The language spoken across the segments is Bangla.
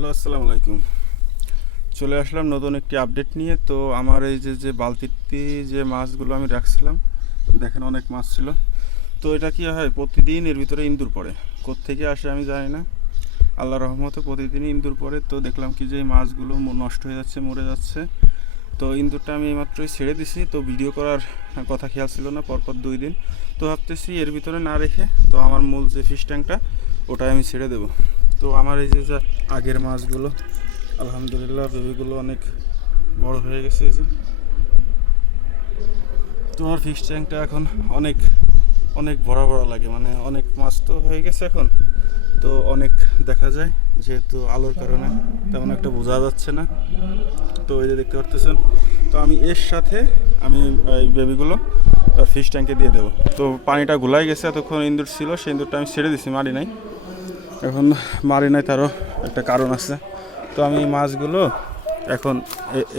হ্যালো, আসসালামু আলাইকুম। চলে আসলাম নতুন একটি আপডেট নিয়ে। তো আমার এই যে যে বালতিতে যে মাছগুলো আমি রাখছিলাম, দেখেন অনেক মাছ ছিল। তো এটা কি হয়, প্রতিদিন এর ভিতরে ইন্দুর পড়ে। কোত্থেকে আসে আমি জানি না। আল্লাহ রহমতে প্রতিদিনই ইন্দুর পড়ে। তো দেখলাম কি যে, এই মাছগুলো নষ্ট হয়ে যাচ্ছে, মরে যাচ্ছে। তো ইন্দুরটা আমি এইমাত্রই ছেড়ে দিছি। তো ভিডিও করার কথা খেয়াল ছিল না, পরপর দুই দিন। তো ভাবতেছি এর ভিতরে না রেখে, তো আমার মূল যে ফিশ ট্যাঙ্কটা ওটাই আমি ছেড়ে দেবো। তো আমার এই যে আগের মাছগুলো, আলহামদুলিল্লাহ বেবিগুলো অনেক বড় হয়ে গেছে যে। তো আমার ফিশ ট্যাঙ্কটা এখন অনেক অনেক বড় বড় লাগে মানে অনেক মাছ তো হয়ে গেছে এখন। তো অনেক দেখা যায়, যেহেতু আলোর কারণে তেমন একটা বোঝা যাচ্ছে না। তো এই যে দেখতে পারতেছেন, তো আমি এর সাথে আমি, এই বেবিগুলো ফিশ ট্যাঙ্কে দিয়ে দেবো। তো পানিটা গুলাই গেছে, এতক্ষণ ইন্দুর ছিল, সেই ইন্দুরটা আমি ছেড়ে দিছি মারি নাই। এখন মারি নাই তারও একটা কারণ আছে। তো আমি মাছগুলো এখন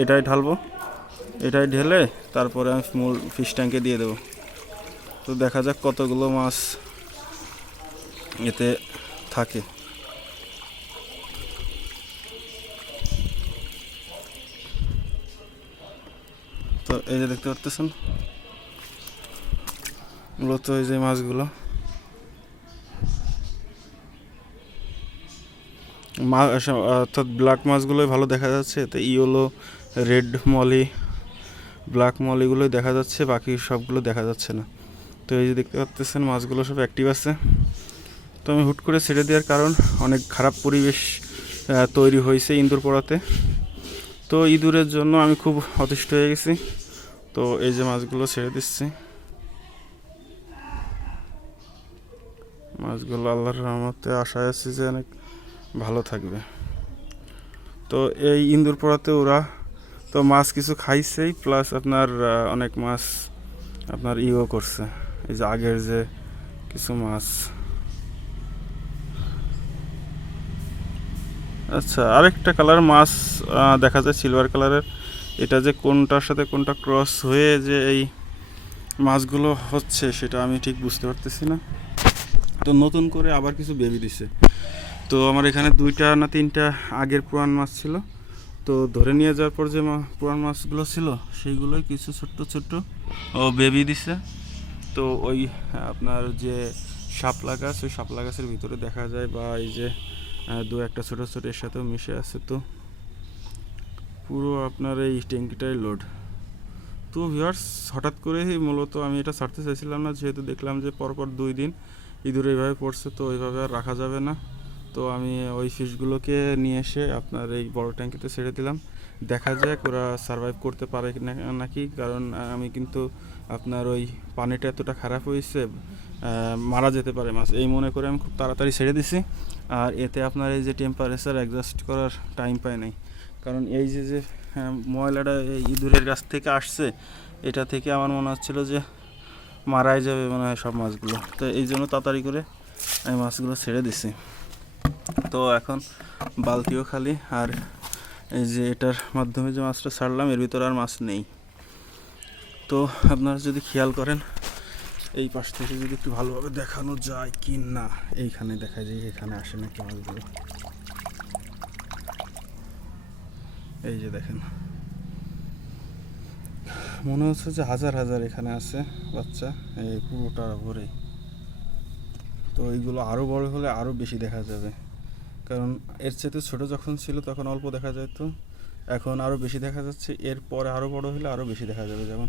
এটাই ঢালবো। এটাই ঢেলে তারপরে আমি মূল ফিশ ট্যাঙ্কে দিয়ে দেবো। তো দেখা যাক কতগুলো মাছ এতে থাকে। তো এই যে দেখতে পারতেছেন, মূলত এই যে মাছগুলো। মা আস- অর্থাৎ ব্ল্যাক মাছগুলোই ভালো দেখা যাচ্ছে। তো ইয়েলো রেড মলি ব্ল্যাক মলিগুলোই দেখা যাচ্ছে, বাকি সবগুলো দেখা যাচ্ছে না। তো এই যে দেখতে পাচ্ছেন মাছগুলো সব অ্যাক্টিভ আছে। তো আমি হুট করে ছেড়ে দেওয়ার কারণ, অনেক খারাপ পরিবেশ তৈরি হয়েছে ইঁদুর পড়াতে। তো ইঁদুরের জন্য আমি খুব অতিষ্ঠ হয়ে গেছি। তো এই যে মাছগুলো ছেড়ে দিচ্ছি। মাছগুলো আল্লাহর রহমতে আশায় আছি যে অনেক ভালো থাকবে। তো এই ইন্দুর পড়াতে ওরা তো মাছ কিছু খাইছেই প্লাস আপনার অনেক মাছ আপনার ইও করছে। এই যে আগের যে কিছু মাছ। আচ্ছা আরেকটা কালার মাছ দেখা যায় সিলভার কালারের এটা যে কোনটার সাথে কোনটা ক্রস হয়ে যে এই মাছগুলো হচ্ছে, সেটা আমি ঠিক বুঝতে পারতেছি না। তো নতুন করে আবার কিছু বেবি দিছে। তো আমার এখানে দুইটা না তিনটা আগের পুরান মাছ ছিল। তো ধরে নিয়ে যাওয়ার পর যে পুরান মাছগুলো ছিল, সেইগুলোই কিছু ছোট্ট ছোট্ট ও বেবি দিছে। তো ওই, আপনার যে শাপলা গাছ, ওই শাপলা গাছের ভিতরে দেখা যায় বা এই যে দু একটা ছোটো ছোটো এর সাথেও মিশে আছে তো। পুরো আপনার এই ট্যাঙ্কিটাই লোড তো ভিউয়ার্স হঠাৎ করে মূলত আমি এটা ছাড়তে চাইছিলাম না, যেহেতু দেখলাম যে পরপর দুই দিন ইঁদুর এইভাবে পড়ছে, তো ওইভাবে আর রাখা যাবে না। তো আমি ওই ফিশগুলোকে নিয়ে এসে আপনার এই বড় ট্যাঙ্কিতে ছেড়ে দিলাম। দেখা যাক ওরা সার্ভাইভ করতে পারে নাকি? কারণ আমি কিন্তু আপনার ওই পানিটা এতটা খারাপ হয়েছে মারা যেতে পারে মাছ। এই মনে করে আমি খুব তাড়াতাড়ি ছেড়ে দিছি। আর এতে আপনার এই যে টেম্পারেচার অ্যাডজাস্ট করার টাইম পায় নাই। কারণ এই যে যে হ্যাঁ, ময়লাটা এই ইঁদুরের গাছ থেকে আসছে এটা থেকে আমার মনে হচ্ছিল যে মারাই যাবে মনে হয় সব মাছগুলো। তো এই জন্য তাড়াতাড়ি করে আমি মাছগুলো ছেড়ে দিছি। তো এখন বালতিও খালি আর এই যে এটার মাধ্যমে যে মাছটা ছাড়লাম, এর ভিতরে আর মাছ নেই। তো আপনারা যদি খেয়াল করেন, এই পাশ থেকে যদি একটু ভালোভাবে দেখানো যায় কি না, এইখানে দেখা যায় এখানে আসে নাকি মাছগুলো। এই যে দেখেন। মনে হচ্ছে যে হাজার হাজার এখানে আছে বাচ্চা, এই পুরোটা ভরে তো এইগুলো আরও বড় হলে আরও বেশি দেখা যাবে। কারণ এর চেয়ে ছোট যখন ছিল তখন অল্প দেখা যেত এখন আরও বেশি দেখা যাচ্ছে এরপরে আরও বড় হলে আরও বেশি দেখা যাবে। যেমন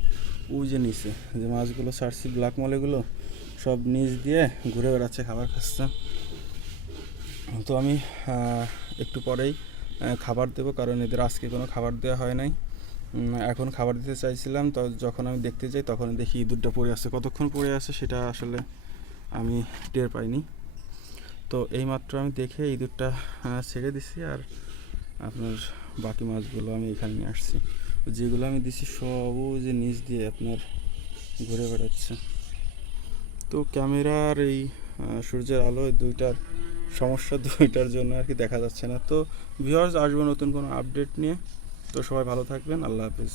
ওই যে নিচে, যে মাছগুলো ছাড়ছি, ব্ল্যাক মলেগুলো, সব নিচ দিয়ে ঘুরে বেড়াচ্ছে, খাবার খাচ্ছে। তো আমি একটু পরেই খাবার দেবো, কারণ এদের আজকে কোনো খাবার দেওয়া হয় নাই। এখন খাবার দিতে চাইছিলাম, তো যখন আমি দেখতে যাই তখন দেখি ইঁদুরটা পড়ে আছে। কতক্ষণ পড়ে আছে সেটা আসলে আমি টের পাইনি। তো এইমাত্র আমি দেখে ইঁদুরটা আহ, ছেড়ে দিছি আর আপনার বাকি মাছগুলো আমি এখানে নিয়ে আসছি। যেগুলো আমি দিছি সবও যে নিচ দিয়ে আপনার ঘুরে বেড়াচ্ছে। তো ক্যামেরার এই সূর্যের আলো এই দুইটার সমস্যা দুইটার জন্য আর কি দেখা যাচ্ছে না। তো ভিউয়ার্স আসব নতুন কোনো আপডেট নিয়ে। তো সবাই ভালো থাকবেন আল্লাহ হাফিজ।